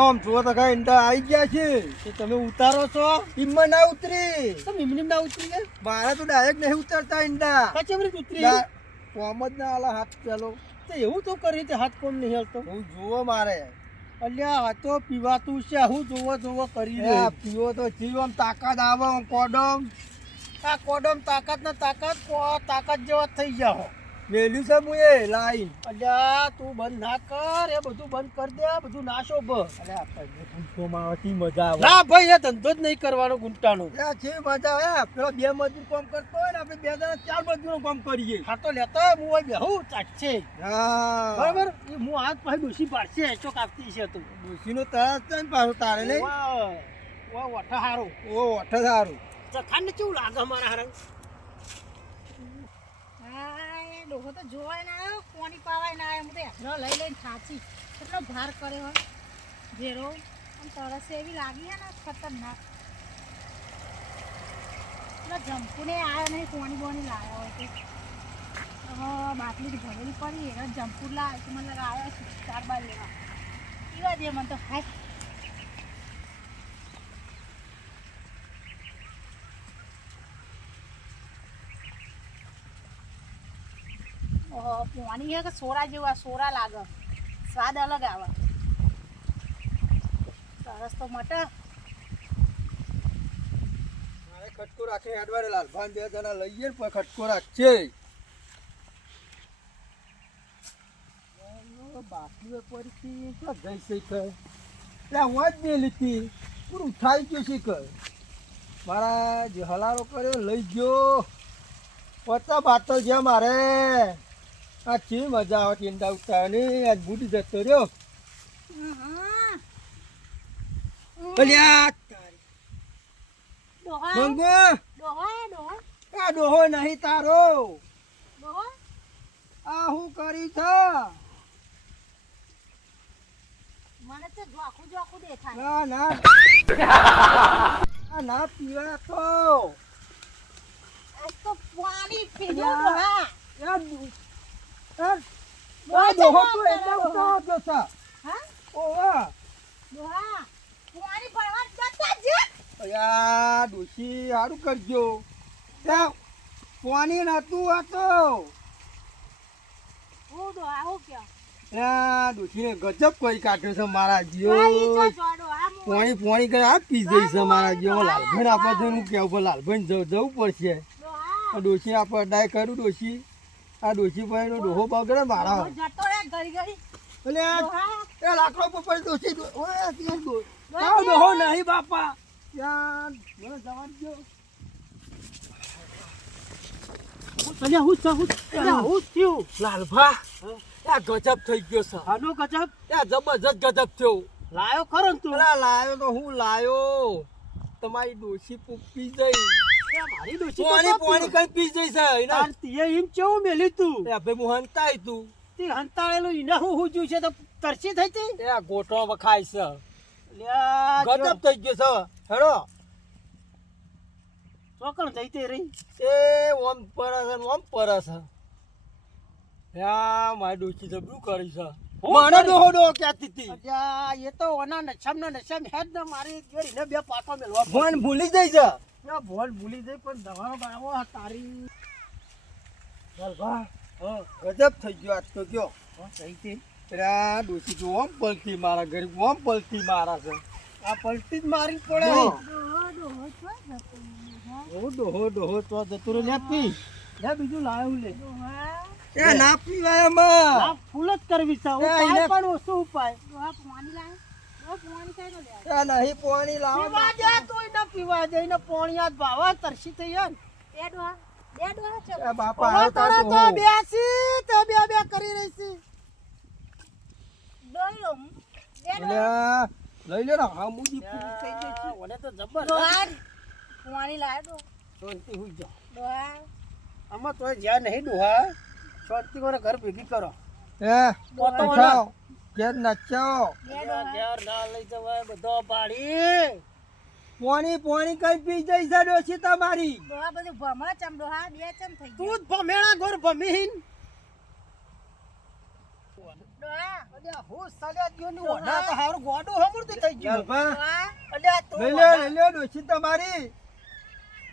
આમ જો તો કઈ ઈંડા આવી ગયા છે. તો તમે ઉતારો છો? ઈમમાં ના ઉતરી. તો મીમની ના ઉતરી ગયા? મારે તો ડાયરેક્ટ નહીં ઉતરતા ઈંડા. પછી એમની ઉતરી. કોમ જ ના આલા હાથ ચાલો. તો એવું તો કરી તે હાથ કોમ નહીં હાલતો. હું જુઓ મારે. અલ્યા આ તો પીવાતું છે. હું જોવો કરી એ પીવો તો જીવ આમ તાકાત આવે આમ કોડમ. આ કોડમ તાકાત ના તાકાત જેવા થઈ જાઓ. મેલ્યું છે હું એ લાઈન. અલ્યા તું બંધ ના કર. એ બધું બંધ કર દે. બધું ના શોભ. અરે આપણને ગુંઠોમાં આવતી મજા આવે. ના ભાઈ એ ધંધો જ નહીં કરવાનો ગુંટાનો. છે મજા આવે. પેલો 2 મજૂર કામ કરતો હોય ને આપણે 2 જણા 4 મજૂરનું કામ કરીએ. હા તો લેતા હું હોય બેહું ચાટશે. હા બરાબર. એ હું હાથ પાસે ડોસી પાડશે. ચોક આપતી છે તું. ડોશીનો તરસ છે ને પાછું તારે નહીં. વાહ વઠા હારું. ઓ વઠ સારું. ચખાને કેવું લાગે મારા હારા? ડોહો તો જોવાય ના આવ્યો, કોની પાવાય ના આવ્યો. હું તો હેઠળ લઈ લઈને થાચી. કેટલો ભાર કર્યો હોય ભેરો. આમ તરસે એવી લાગી હે ને ખતરનાક. પેલા જંપુને આવ્યો નહીં, કોની બોની લાવ્યો હોય તો બાટલી ભરેલી પડી એના જંપુ લાવે તો મને આવ્યા છે 4 બાર લેવા. પીવા દે મને તો હાય. પાણી હે કે સોરા જેવા સોરા લાગે. સ્વાદ અલગ આવે. સરસ તો મટે. મારે ખટકો રાખીને હેડવારે લાલભાન 2 જણા લઈએ ને પણ ખટકો રાખશે. બાકી પડી જઈ શકે. ત્યાં હું જ નહીં લીધી. પૂરું થાય ગયું છે કે મારા જે હલારો કર્યો લઈ ગયો. 50 બાટલ છે મારે. આ ચી મજા આવે ઈંડા ઉતારવાની. આજ બુડી જતો રહ્યો. મંગો આ ડોહો નહીં તારો. આ હું કરી છે? મને તો જોખું જોખું દેખાય. ના ના આ ના પીવા તો આ તો પાણી પીધું ડોહા. યાર ડોહો તો ઈંડા ઉતારતો છે. હા ઓવા ડોહા પાણી ભરવા જતા જ. યાર ડોશી સારું કરજો. ત્યાં પાણી નતું આ તો. હું ડોહા હું ક્યાં ત્યાં ડોશીને ગજબ કોઈ કાઢ્યો છે મારા જીઓ. પાણી પાણી કરે આ પી જઈ છે મારા જીઓ. લાલભાઈ આપણે જવું કેવું લાલભાઈ જવું પડશે. ડોશી આપણે ડાય કરું ડોશી. આ ડોશી ભાઈ નો ડોહો બગડે મારા. જતો રે ઘડી ઘડી. એટલે એ લાકડો પર ડોશી ડોહો નહીં બાપા. ત્યાં મને જવા દો. અલ્યા હું થયું? લાલભા આ ગજબ થઈ ગયો છે. આનો ગજબ આ જબરજસ્ત ગજબ થયો. લાયો ખરો ને તું? પેલા લાયો તો હું લાયો. તમારી ડોશી પી જઈ. મારી ડોશી પાણી કઈ પી જઈ છે તાર તીએ એમ કેવું મેલી તું? એ ભાઈ હું હંતાઈ તું. તે હંતાળેલું ઈને હું જ્યું છે તો તરસી થઈ હતી? એ આ ગોટો વખાય છે. લ્યા ગજબ થઈ ગયો છે. હેડો ચોકણ થઈ તે રહી. એ ઓમ પરસ ઓમ પરસ. યા મારી ડોશી જબરું કરી છે. મને ડોહો ડોહો ક્યાંથી હતી. અલ્યા એ તો ઓના નશમ હેડ ને મારી જોડી ને 2 પાટો મેલવા ફોન ભૂલી જઈ છે. ભોલ ભૂલી જઈ પણ દવાનો બાવો તારી લાલભા ગજબ થઈ ગયો આજ તો કયો. થઈ હતી. આ ડોશી જો ઓમ પલટી મારા ઘરે ઓમ પલટી મારા છે. આ પલટી જ મારી પડે. ડોહો છો જતો. ડોહો તો જતું રે ને પી લે બીજું લાવ્યું લે. એ ના પીવાય એમાં. આ ફૂલ જ કરવી છે. એ ઉપાય એને- પણ ઓછો ઉપાય. ડોહા પાણી લાવે. ડોહા પાણી કાઢો લે. એ નહીં પાણી લાવો. પીવા જાય તોય ન પીવા જાય ને પોણી આ ભાવા તરસી થઈ જાય ને. બે ડોહા છે. એ બાપા હવે આ તારા તો ડોહો. બેસી તો બે કરી રહી છે. ડોહો બે ડોહા. અલ્યા, લઈ લે ને હા મુજી પૂરી થઈ ગઈ છે. ઓને તો જબર ડોહા પાણી લાવે ડોહા. શાંતિ હુઈ જાઓ. ડોહા આમાં તોય જ્યાં નહીં ડોહા શાંતિ કરે ઘર ભેગી કરો. એ પોતો ઉઠાઓ. ઘેર નાચ્યો. બે ડોહા. ઘેર ના લઈ જવાય બધો પાડી. પાણી કઈ પી જઈ છે ડોશી તમારી. ડોહા બધું ભમા ચમ ડોહા બે ચમ થઈ તું ગયું. જ ભમેણા ગોર ભમીન. ડોહા અલ્યા હું સળિયા ગયો ની ઓઢા તો હારું ગોડું હમુરથી થઈ ગયું લાલભા, ડોહા અલ્યા તું લઈ લ્યો ડોશી તમારી.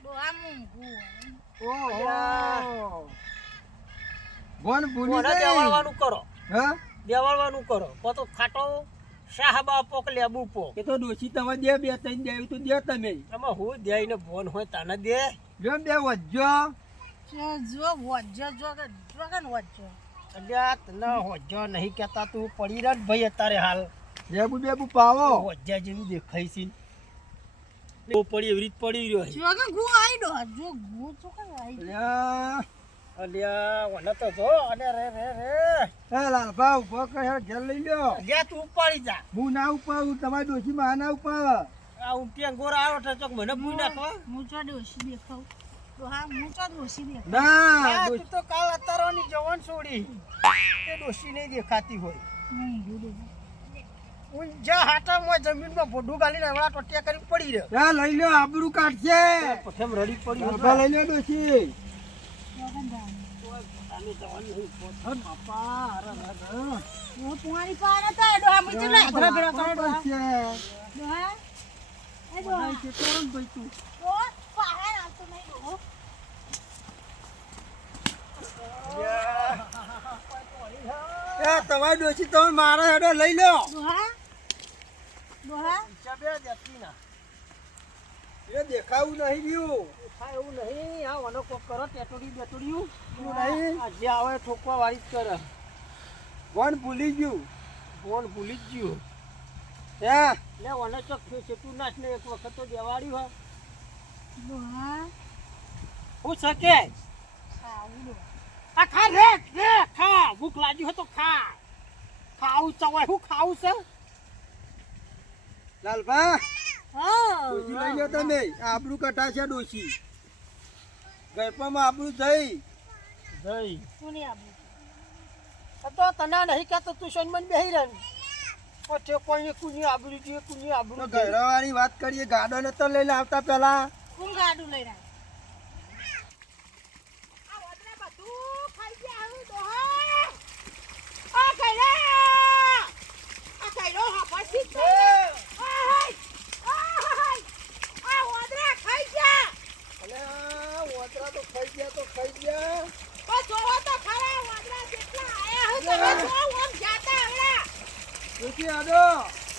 ડોહા મૂંગું ઓહો. ભણ ભૂલી ઓઢા ગઈ. દેવાળવાનું કરો હા? દેવાળવાનું કરો તો ખાટો શાહબા પોક લેબુ પોક એ તો ડોશી તમે દે, 2-3 દેવી તો દે તમે. એમાં હું દેઈને ફોન હોય તને દે જો બે વજ્જો. જો વજ્જો જો કે વજ્જો અલ્યા તને હોજો નહીં કહેતા તું પડી રહ્યા ને ભાઈ અત્યારે હાલ બેબુ પાવો. હોજા જેવું દેખાય છે બહુ પડી એવી રીત પડી રહ્યો છે જો કે ગુ આઈ ડોહા જો ગુ જો કે આઈ અલ્યા, અલ્યા ઓને તો જો અને રે એ લાલભા ઉભો કર, હેડ ઘેર લઈ લ્યો. અલ્યા તું ઉપાડી જા હું ના ઉપાડું, તમારી ડોશી માં ના ઉપાડે. આ ઉમટી ગોરા આવ્યો છે ચોક મને પૂઈ નાખો હું ચો ડોશી દેખાવ ડોહા હું ચો ડોશી દેખાવ ના આ તું તો કાલ અતારવાની જવાન છોડી એ ડોશી નહીં દેખાતી હોય મૂંગું ડોહા ઊંઝા હાટામાં જમીનમાં ભોડું ગાલીને હમણાં ટોટિયા કરી પડી રહ્યો એ લઈ લ્યો, આબરૂ કાઢશે. પથેમ રડી પડી લાલભા લઈ લ્યો ડોશી. હું પોણી પાર હતા ડોહા મુજે લે અધરા ભેરો કરો ડોહા ડોહા એ ડોહા ઓ પાર આવતો નહીં ડોહો એ તમારી ડોશી તમે મારા હેડો લઈ લો. ડોહા ડોહા એ દેખાવું નહીં રહ્યું. થાય એવું નહીં આ ઓનો કોક કરો ટેટોડી બેટોડિયું એવું નહીં. આ જે આવે ઠોકવા વાળી જ કરે કોણ ભૂલી ગયું? ફોન ભૂલી જ ગયું હે? લે ઓને ચોક છે તું નાચ ને એક વખત તો દેવાડ્યું હા ડોહા હું શકે ખાવું ડોહા આ ખા રે ખા ભૂખ લાગી હોય તો ખા ખાવું ચવાય હું ખાવું છે લાલભા હા ડોશી લઈ લો તમે. આબરૂ કટાશે ડોશી. ગઈપામાં આબરૂ થઈ. જઈ કોની આબુ તો તને નહીં કહેતો તું સન્માન બેહી રહે પછી કોઈ કુની આબરૂ જોઈએ કુની તો આબરૂ જોઈએ ઘરવાળી વાત કરીએ, ગાડો ને તો લઈને આવતા પેલા. કોણ ગાડું લઈ રહ્યા આ વદરા બધું ખાઈ ગયા હું ડોહા આ કઈરો હા પછી છે આ વદરા ખાઈ ગયા અલ્યા, ઓતરા તો ખાઈ ગયા તો ખાઈ ગયા. બસ જોવો તો ખરા વદરા કેટલા આયા હું તમે જો ઓમ જાતા હવડા ડોશી આડો.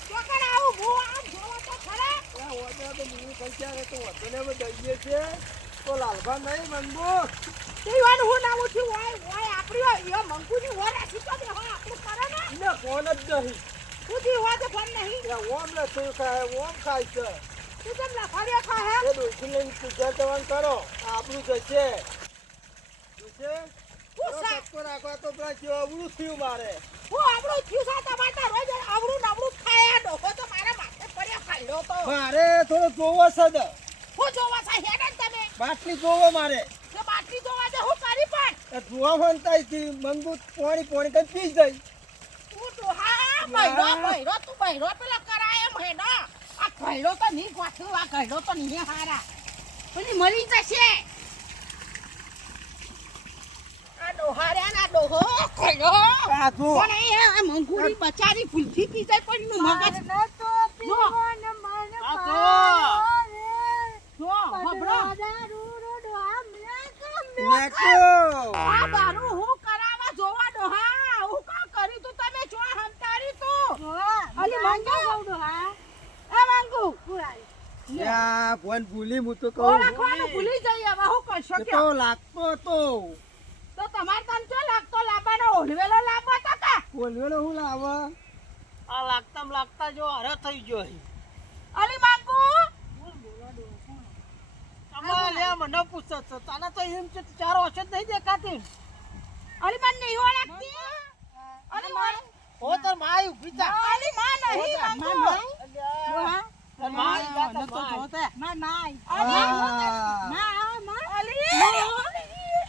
ચોકડ આવું હું આમ જોવો તો ખરા અલ્યા, ઓતરા તો મૂવી ખાઈ ગયા રે તો વધુ ને દઈએ છે તો લાલભા નહીં મનબો. તેવાનું હું નામ છું ઓય આપણી યો મંગુની ઓરા સીતો દે હો આપણું કરે ને એને ફોન જ નહીં. ખુદી હોય તો ફોન નહીં એટલે ઓમ ને શું ખાય, ઓમ ખાય છે. તું કેમ લખાડ્યો ખા હે એ ડોશી લઈને પૂજા જવાનું કરો. આબરૂ જશે. જોશે? હું તો સા ધક્કો રાખવા તો પેલા કેવું અબરૂ થયું મારે. હું આપણું થયું સા તમારા રોજ આવડું નવડું ખાયા ડોકો તો મારા માથે પડ્યો ખાડ્યો તો મારે થોડો જોવો સદ. હું જોવા સા હેડે ને તમે બાટલી જોવો મારે. કે બાટલી જોવા દે હું કરી પણ એ જોવા વંતાઈથી મંગુ પોણી કઈ પી જઈ. તું તો હા બૈરો તું બૈરો પેલા કરાય એમ હેડો આ ખૈડો તો નહીં ગોઠું આ ખૈડો તો નહીં હારા પેલી મરી જશે આ ડોહાર્યા ના ડોહો ખૈડો આ જો. પણ એ આ મંગુરી બચારી ભૂલથી પી જાય પણ એનું મગજ જો જો બબડો નેકો. આ દારૂ હું કરાવા જોવા ડોહા હું કા કરી તું તમે જો હંતારી તું અલી મંગુ ડોહા એ મંગુ યા, ફોન ભૂલી હું તો કહું. ઓળખવાનું ભૂલી જઈએ હવે હું કરશો એ કે તો લાગતો હતો. તો તમારે તને ચો લાગતો લાવવાનો ઓઢવેલો લાવવો તો કા બોલવેલો હું લાવે. આ લાગતા જો હરે થઈ ગયો અહીં. અલી મંગુ આમાં લે મને પૂછે છે તને તો એમ છે ચાર વર્ષ જ નહીં દેખાતી અલી મને નહીં ઓળખતી અલી મને હો તાર માય ઊભી થા અલી માં નહીં મંગુ ડોહા તાર માય જા તાર માય. માય માય હા. અલી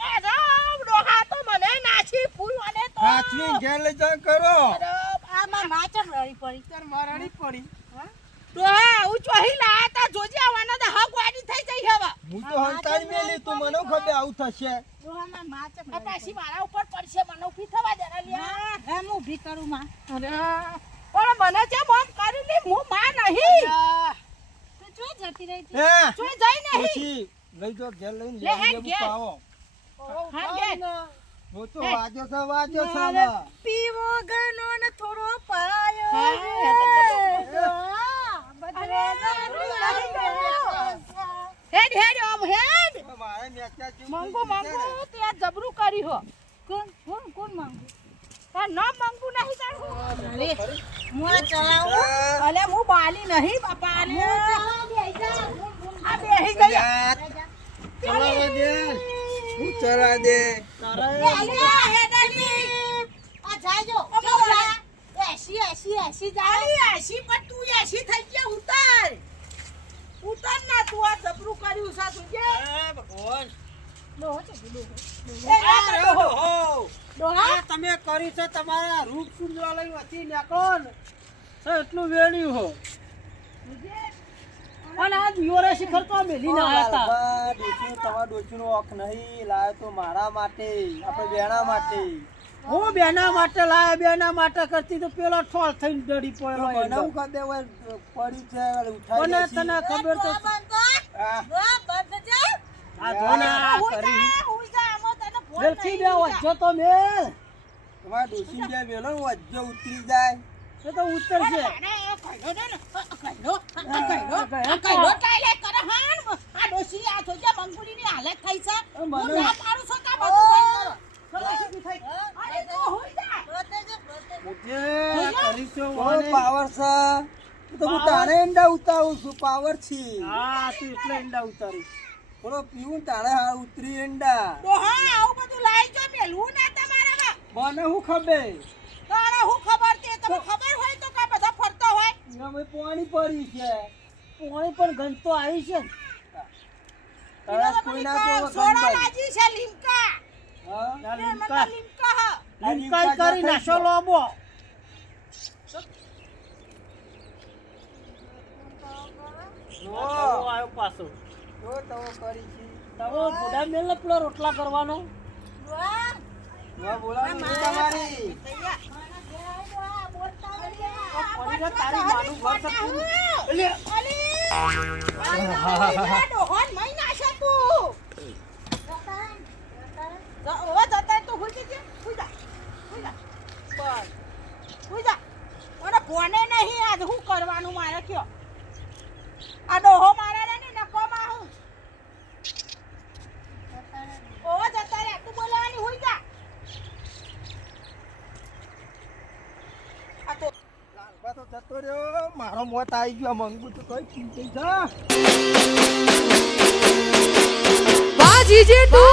એ રામ ડોહા તો મને નાચી ફૂલ અને તો હાથની ઘેર લઈ જા કરો. આમાં માચમ રડી પડી તાર મારણી પડી ડોહા આવું ચોહી લાયા તા જોજે આવવાના તો હા ગોડી થઈ જઈ હવે હું તો હંતાઈ મેલી તું મને ખબર આવું થશે ડોહામાં માં ચમ આ પાછી મારા ઉપર પડશે મને ઊભી થવા દે લ્યા હે હું ઊભી કરું માં અરે પણ મને છે બોમ કરી લે હું માં નહીં તો જો જતી રહી હતી હે જોઈ જઈ નહીં પછી લઈ જો ઘેર લઈને લે, લેવા હે, જેવું ઘેર. પાવો હા કે હું તો વાજો છે વાજો છે પીવો ગનો ને થોડો પાયો હા, એ તો હેડ હેડ આમ હેડ મારે મેચા જેવું મંગુ થઈ ગયું છે મંગુ ત્યાં જબરું કરી હો કોણ કોણ કોણ માંગુ તાર ન મંગુ નહીં તાર અરે હું ચલાવું ને. અલે હું બાલી નહીં બાપા અલે હું ચલાવું બેહી જા આ બેહી ગઈ યાર, ચલાવા દે હું ચલા દે આ જાજો એસી આલી એસી પણ તું એસી થઈ ગયા ઉતાર ઉતાર ના તું આ જબરું કર્યું છે તું જે ભગવાન ડોહો છે ડોહો ડોહા તમે કરી છે તમારા રૂપ સુંદરા લઈ વચ્ચે નીકળો ને તો એટલું વેડ્યું હો અને આ દિયોરે શિખર તો મેલી ના હતા તમારા ડોશીનો હક નહીં લાયો તો મારા માટે આપણે બેના માટે હું બેના માટે લાયા બેના માટે કરતી તો પેલો ઠોળ થઈને ડડી પડ્યો મને હું ખબર હોય પડી છે ઉઠાઈ મને લેશી. તને ખબર તો આ, આ ધોના કરી હુઈ જા આમો તને ફોન વેલથી બે વચ્ચે તો મેલ તમારા ડોશીને બે વેલો ને વચ્ચે ઉતરી જાય એ તો ઉતરશે પાવર છે તો હું તારે ઈંડા ઉતારું છું પાવર થી હા તું એટલે ઈંડા ઉતારી થોડો પીવું ને તારે હા ઉતરી ઈંડા મને હું ખબર એમાં પાણી પડી છે પોણી પણ ગંતો આવી છે તરસ કોઈ ના જોવે ગંબાઈ. હા? આ લીમકા કરી નાખો લોબો જો, આવ્યો પાછો જો તવો કરી છે તમે બુડા મેલ ને પેલો રોટલા કરવાનો હા, બોલાવી છે તમારી પડી જા તારી માનું ઘર તો પૂરું. એટલે ફોને નહીં આજ હું કરવાનું મારે કયો આ ડોહો મારે ને નકોમાં હું ઓ જતા રે તું બોલાવાની હોઈ જા આ તો લાલબા તો જતો રહ્યો મારો મોત આવી ગયો મંગુ તો કઈ ચીજ છે Baji Jitu